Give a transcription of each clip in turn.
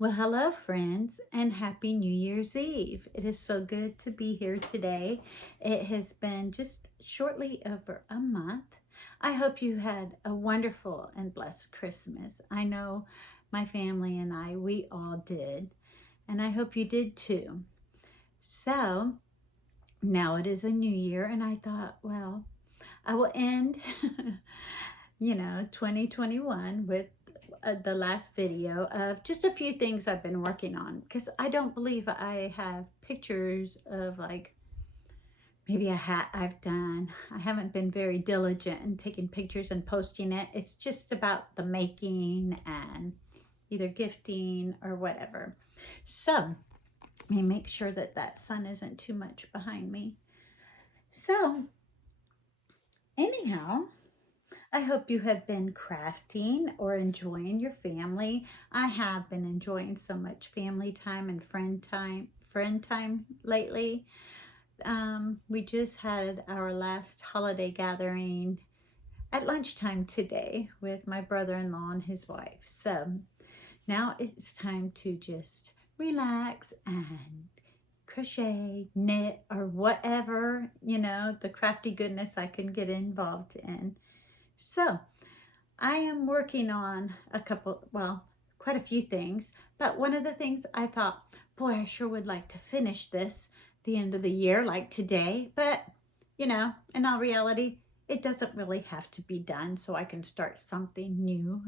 Well, hello, friends, and happy New Year's Eve. It is so good to be here today. It has been just shortly over a month. I hope you had a wonderful and blessed Christmas. I know my family and we all did, and I hope you did too. So now it is a new year, and I thought, well, I will end, 2021 with the last video of just a few things I've been working on, because I don't believe I have pictures of like maybe a hat I've done. I haven't been very diligent in taking pictures and posting it. It's just about the making and either gifting or whatever. So let me make sure that that sun isn't too much behind me. So anyhow, I hope you have been crafting or enjoying your family. I have been enjoying so much family time and friend time lately. We just had our last holiday gathering at lunchtime today with my brother-in-law and his wife. So now it's time to just relax and crochet, knit, or whatever, the crafty goodness I can get involved in. So I am working on quite a few things, but one of the things I thought, boy, I sure would like to finish this the end of the year, like today, but in all reality, it doesn't really have to be done, so I can start something new,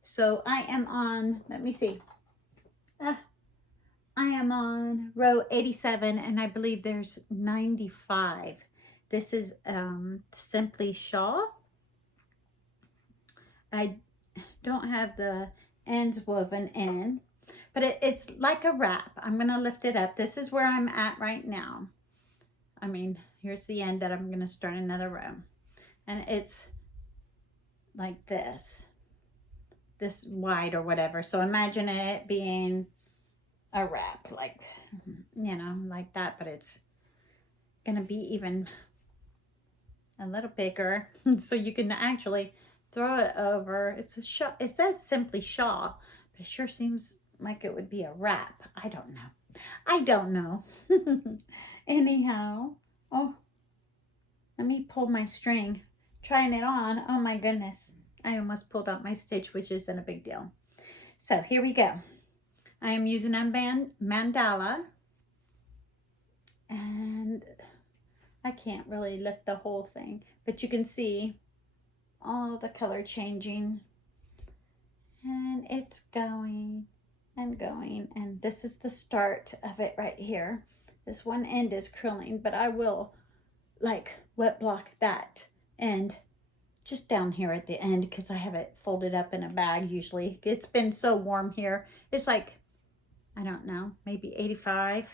So I am on, let me see, I am on row 87, and I believe there's 95. This is Simply Shawl. I don't have the ends woven in, but it's like a wrap. I'm going to lift it up. This is where I'm at right now. I mean, here's the end that I'm going to start another row. And it's like this wide or whatever. So imagine it being a wrap, like that, but it's going to be even a little bigger. So you can actually throw it over. It's a shawl. It says Simply Shawl, but it sure seems like it would be a wrap. I don't know. Anyhow, oh, let me pull my string. Trying it on. Oh my goodness. I almost pulled out my stitch, which isn't a big deal. So here we go. I am using a mandala, and I can't really lift the whole thing, but you can see all the color changing, and it's going and going, and this is the start of it right here. This one end is curling, but I will like wet block that end just down here at the end, because I have it folded up in a bag. Usually it's been so warm here. It's like, I don't know, maybe 85.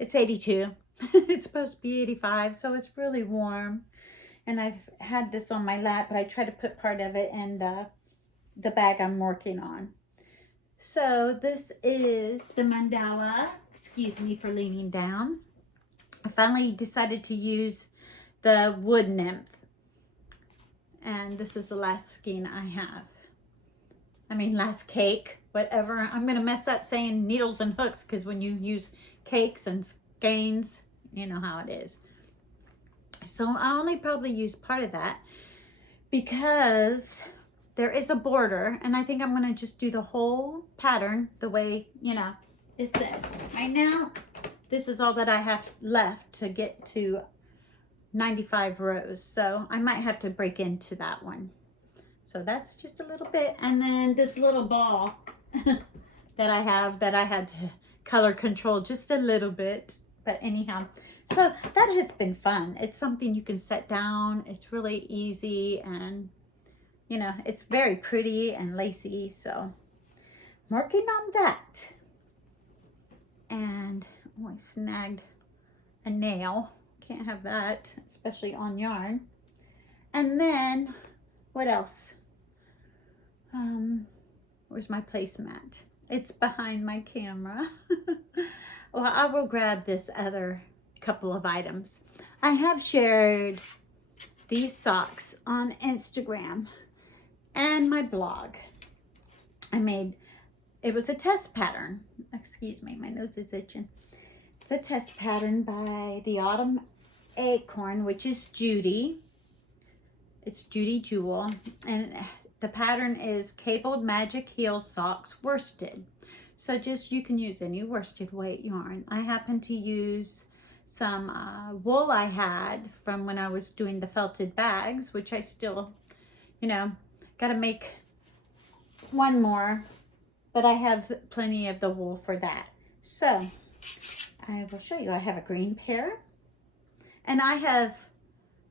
It's 82. It's supposed to be 85, so it's really warm. And I've had this on my lap, but I try to put part of it in the bag I'm working on. So this is the mandala. Excuse me for leaning down. I finally decided to use the wood nymph. And this is the last skein I have. I mean, last cake, whatever. I'm going to mess up saying needles and hooks, because when you use cakes and skeins, you know how it is. So I only probably use part of that because there is a border, and I think I'm going to just do the whole pattern the way, it says. Right now, this is all that I have left to get to 95 rows. So I might have to break into that one. So that's just a little bit. And then this little ball that I have that I had to color control just a little bit. But anyhow, so that has been fun. It's something you can set down. It's really easy, and it's very pretty and lacy. So I'm working on that. And I snagged a nail. Can't have that, especially on yarn. And then what else? Where's my placemat? It's behind my camera. Well, I will grab this other couple of items. I have shared these socks on Instagram and my blog. I made it was a test pattern. Excuse me, my nose is itching. It's a test pattern by the Autumn Acorn, which is Judy. It's Judy Jewel, and the pattern is Cabled Magic Heel Socks Worsted. So just, you can use any worsted weight yarn. I happen to use some wool I had from when I was doing the felted bags, which I still, you know, got to make one more, but I have plenty of the wool for that. So I will show you. I have a green pair, and I have,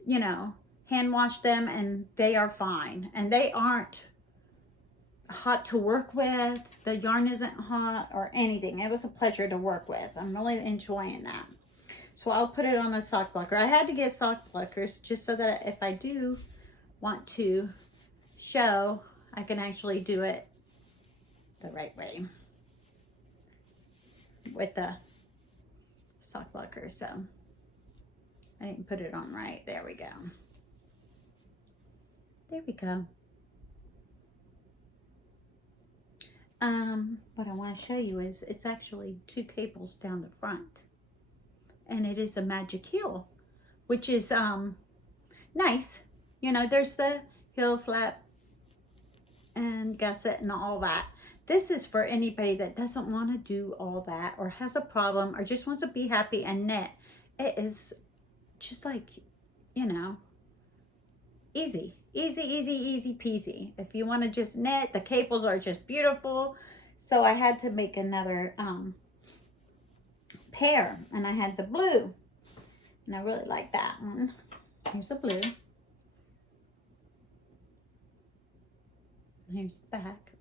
you know, hand washed them, and they are fine, and they aren't hot to work with. The yarn isn't hot or anything. It was a pleasure to work with. I'm really enjoying that. So I'll put it on a sock blocker. I had to get sock blockers just so that if I do want to show, I can actually do it the right way with the sock blocker. So I didn't put it on right. There we go. There we go. What I want to show you is it's actually 2 cables down the front, and it is a magic heel, which is nice. You know, there's the heel flap and gusset and all that. This is for anybody that doesn't want to do all that, or has a problem, or just wants to be happy and knit. It is just like, you know, easy peasy. If you want to just knit, the cables are just beautiful. So I had to make another pair, and I had the blue, and I really like that one. Here's the blue. Here's the back.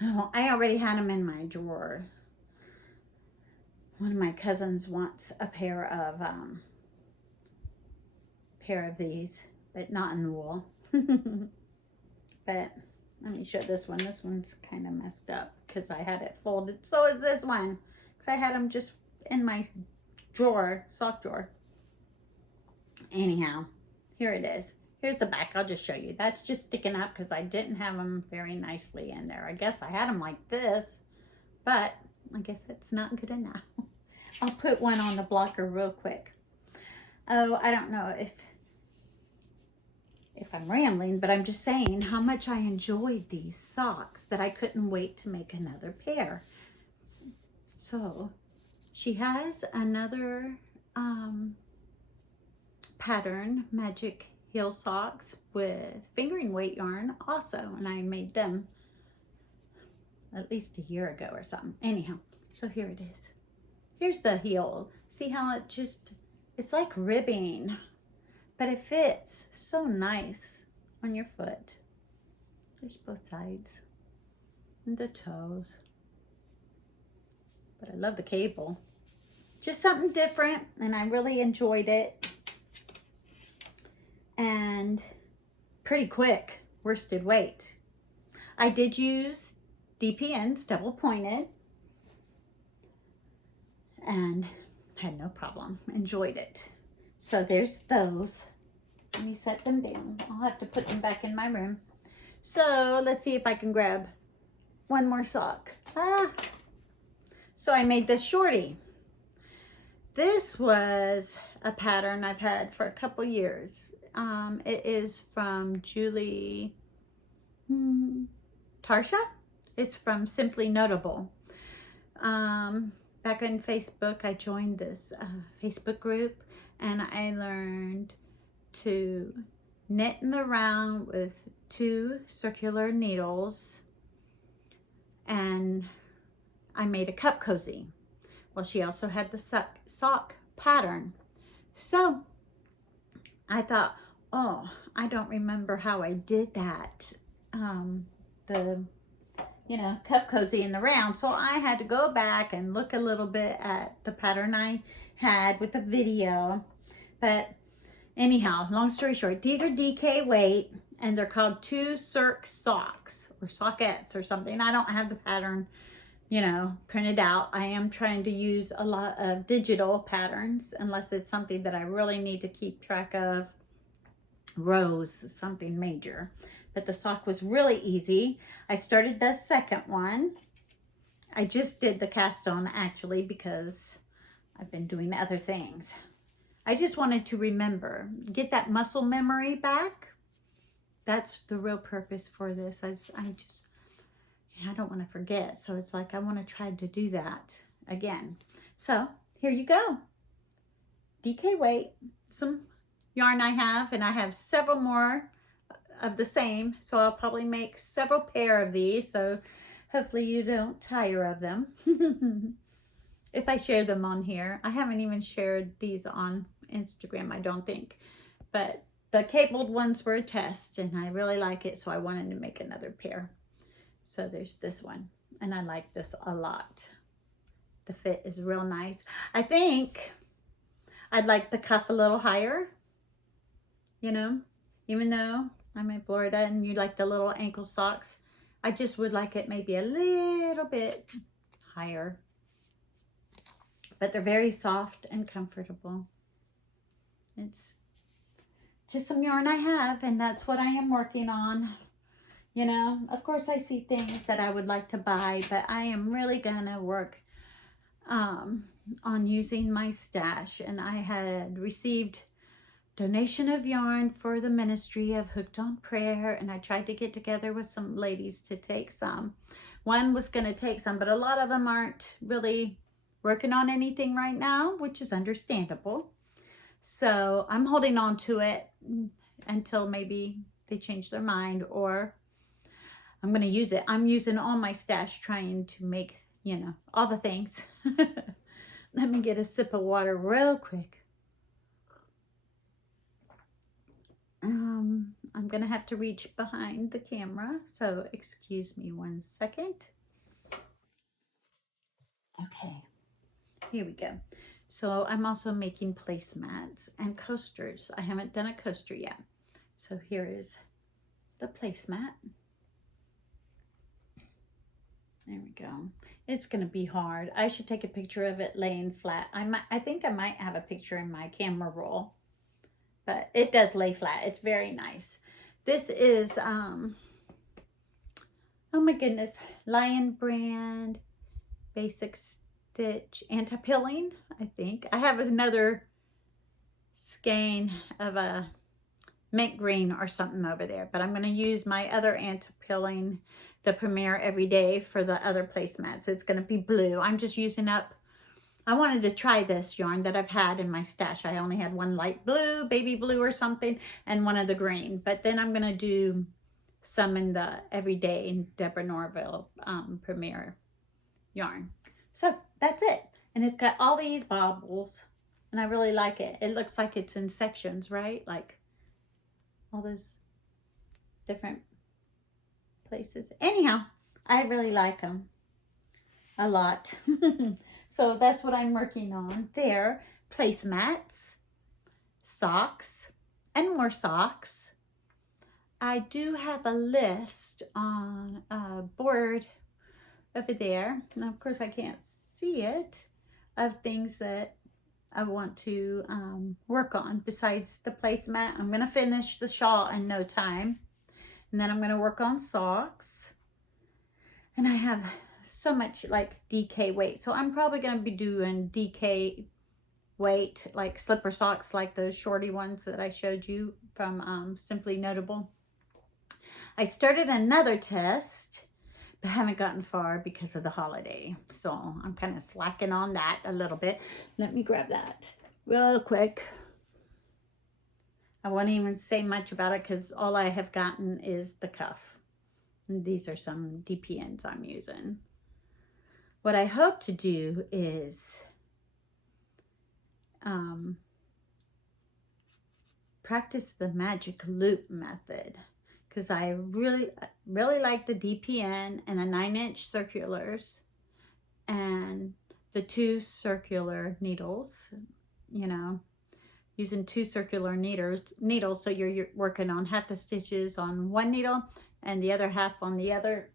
Oh, I already had them in my drawer. One of my cousins wants a pair of these, but not in wool. But let me show this one. This one's kind of messed up because I had it folded. So is this one, because I had them just in my drawer, sock drawer. Anyhow, here it is. Here's the back. I'll just show you. That's just sticking up because I didn't have them very nicely in there. I guess I had them like this, but I guess it's not good enough. I'll put one on the blocker real quick. Oh, I don't know if I'm rambling, but I'm just saying how much I enjoyed these socks that I couldn't wait to make another pair. So she has another pattern, magic heel socks with fingering weight yarn also, and I made them at least a year ago or something. Anyhow, so here it is. Here's the heel. See how it just, it's like ribbing, but it fits so nice on your foot. There's both sides and the toes. But I love the cable. Just something different, and I really enjoyed it. And pretty quick worsted weight. I did use DPNs, double pointed, and had no problem. Enjoyed it. So there's those. Let me set them down. I'll have to put them back in my room. So let's see if I can grab one more sock. So I made this shorty. This was a pattern I've had for a couple years. It is from Julie Tarsha. It's from Simply Notable. Back on Facebook, I joined this Facebook group, and I learned to knit in the round with 2 circular needles, and I made a cup cozy. Well, she also had the sock pattern. So I thought, oh, I don't remember how I did that. You know, cup cozy in the round. So I had to go back and look a little bit at the pattern I had with the video. But anyhow, long story short, these are DK weight, and they're called 2 Circ socks or sockettes or something. I don't have the pattern, you know, printed out. I am trying to use a lot of digital patterns unless it's something that I really need to keep track of, rows, something major. but the sock was really easy. I started the second one. I just did the cast on actually because I've been doing other things. I just wanted to remember, get that muscle memory back. That's the real purpose for this. I don't want to forget. So it's like I want to try to do that again. So here you go. DK weight, some yarn I have, and I have several more of the same. So I'll probably make several pair of these. So hopefully you don't tire of them. If I share them on here. I haven't even shared these on Instagram, I don't think. But the cabled ones were a test and I really like it. So I wanted to make another pair. So there's this one. And I like this a lot. The fit is real nice. I think I'd like the cuff a little higher. You know, even though I'm in Florida and you like the little ankle socks, I just would like it maybe a little bit higher. But they're very soft and comfortable. It's just some yarn I have, and that's what I am working on. You know, of course I see things that I would like to buy, but I am really gonna work on using my stash. And I had received donation of yarn for the ministry of Hooked on Prayer, and I tried to get together with some ladies to take some. One was going to take some, but a lot of them aren't really working on anything right now, which is understandable. So I'm holding on to it until maybe they change their mind, or I'm going to use it. I'm using all my stash trying to make, you know, all the things. Let me get a sip of water real quick. I'm going to have to reach behind the camera, so excuse me 1 second. Okay, here we go. So I'm also making placemats and coasters. I haven't done a coaster yet. So here is the placemat. There we go. It's going to be hard. I should take a picture of it laying flat. I think I might have a picture in my camera roll. But it does lay flat. It's very nice. This is, oh my goodness, Lion Brand Basic Stitch Anti-Pilling, I think. I have another skein of a mint green or something over there. But I'm going to use my other anti-pilling, the Premier Everyday, for the other placemats. It's going to be blue. I'm just using up, I wanted to try this yarn that I've had in my stash. I only had one light blue, baby blue or something, and one of the green. But then I'm going to do some in the Everyday Deborah Norville Premier yarn. So that's it. And it's got all these bobbles, and I really like it. It looks like it's in sections, right? Like all those different places. Anyhow, I really like them a lot. So that's what I'm working on there. Placemats, socks, and more socks. I do have a list on a board over there. Now, of course, I can't see it, of things that I want to work on besides the placemat. I'm going to finish the shawl in no time. And then I'm going to work on socks. And I have so much like DK weight. So I'm probably going to be doing DK weight, like slipper socks, like those shorty ones that I showed you from Simply Notable. I started another test, but haven't gotten far because of the holiday. So I'm kind of slacking on that a little bit. Let me grab that real quick. I won't even say much about it because all I have gotten is the cuff. And these are some DPNs I'm using. What I hope to do is practice the magic loop method, because I really like the DPN and the 9-inch circulars and the 2 circular needles, you know, using 2 circular needles. So you're working on half the stitches on one needle and the other half on the other,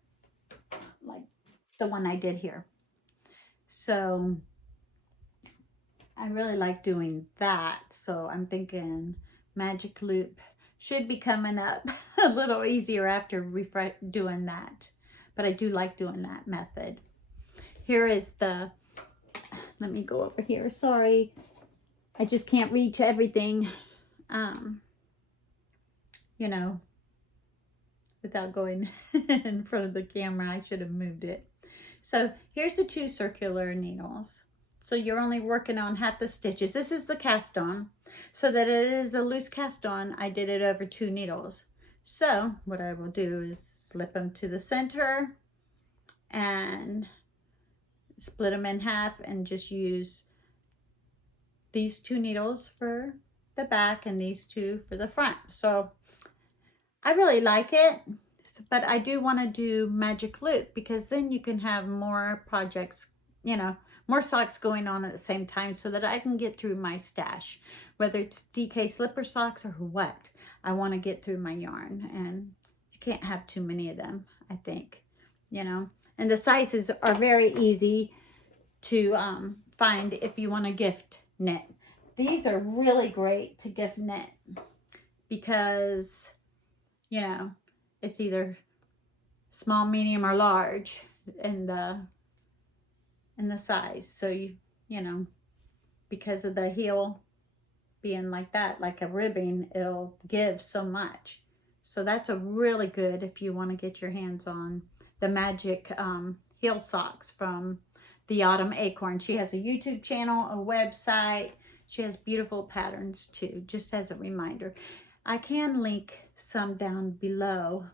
like the one I did here. So I really like doing that. So I'm thinking magic loop should be coming up a little easier after doing that. But I do like doing that method. Here is the, let me go over here. Sorry, I just can't reach everything, you know, without going in front of the camera. I should have moved it. So here's the 2 circular needles. So you're only working on half the stitches. This is the cast on. So that it is a loose cast on, I did it over 2 needles. So what I will do is slip them to the center and split them in half and just use these 2 needles for the back and these 2 for the front. So I really like it, but I do want to do magic loop because then you can have more projects, you know, more socks going on at the same time so that I can get through my stash, whether it's DK slipper socks or what. I want to get through my yarn, and you can't have too many of them, I think, you know. And the sizes are very easy to find if you want to gift knit. These are really great to gift knit because, you know, it's either small, medium, or large in the size. So you know, because of the heel being like that, like a ribbing, it'll give so much. So that's a really good if you want to get your hands on the magic heel socks from the Autumn Acorn. She has a YouTube channel, a website. She has beautiful patterns too, just as a reminder. I can link some down below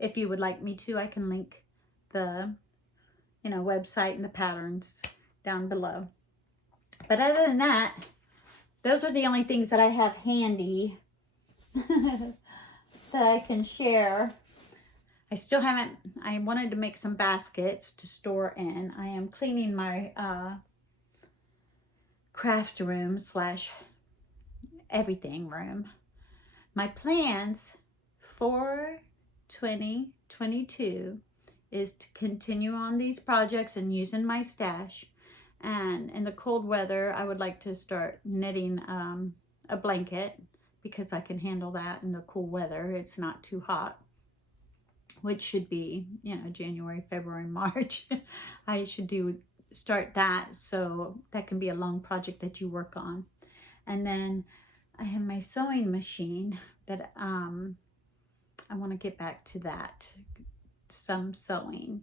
if you would like me to. I can link the, you know, website and the patterns down below. But other than that, those are the only things that I have handy that I can share. I still haven't, I wanted to make some baskets to store in. I am cleaning my craft room / everything room. My plans for 2022 is to continue on these projects and using my stash. And in the cold weather, I would like to start knitting a blanket because I can handle that in the cool weather. It's not too hot, which should be, you know, January, February, March. I should start that, so that can be a long project that you work on. And then I have my sewing machine that I want to get back to that, some sewing.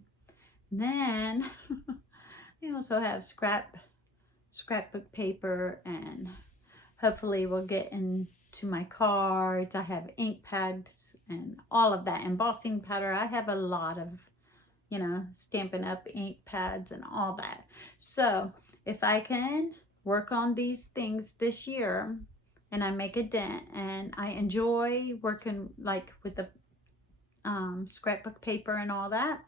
And then I also have scrapbook paper, and hopefully we'll get into my cards. I have ink pads and all of that, embossing powder. I have a lot of, you know, Stampin' Up! Ink pads and all that. So if I can work on these things this year and I make a dent and I enjoy working like with the scrapbook paper and all that,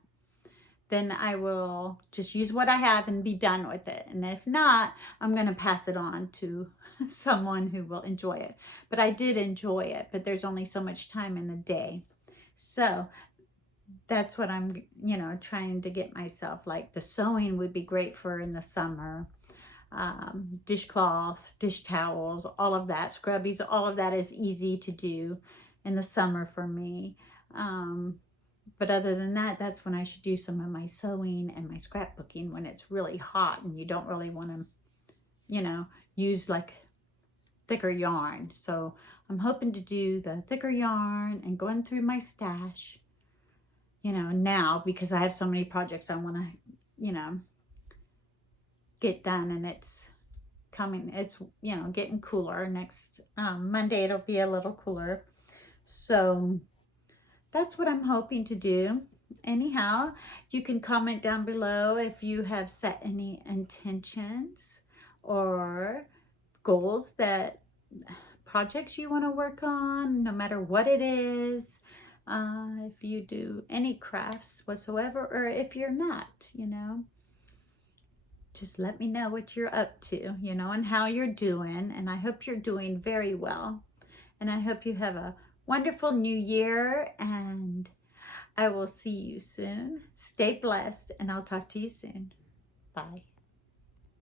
then I will just use what I have and be done with it. And if not, I'm going to pass it on to someone who will enjoy it. But I did enjoy it, but there's only so much time in a day. So that's what I'm, you know, trying to get myself, like the sewing would be great for in the summer. Dishcloths, dish towels, all of that, scrubbies, all of that is easy to do in the summer for me. But other than that, that's when I should do some of my sewing and my scrapbooking, when it's really hot and you don't really want to, you know, use like thicker yarn. So I'm hoping to do the thicker yarn and going through my stash, you know, now, because I have so many projects I want to, you know, get done, and it's coming, it's, you know, getting cooler. Next Monday it'll be a little cooler. So that's what I'm hoping to do. Anyhow, you can comment down below if you have set any intentions or goals, that projects you want to work on, no matter what it is. If you do any crafts whatsoever, or if you're not, you know, just let me know what you're up to, you know, and how you're doing. And I hope you're doing very well. And I hope you have a wonderful new year, and I will see you soon. Stay blessed, and I'll talk to you soon. Bye.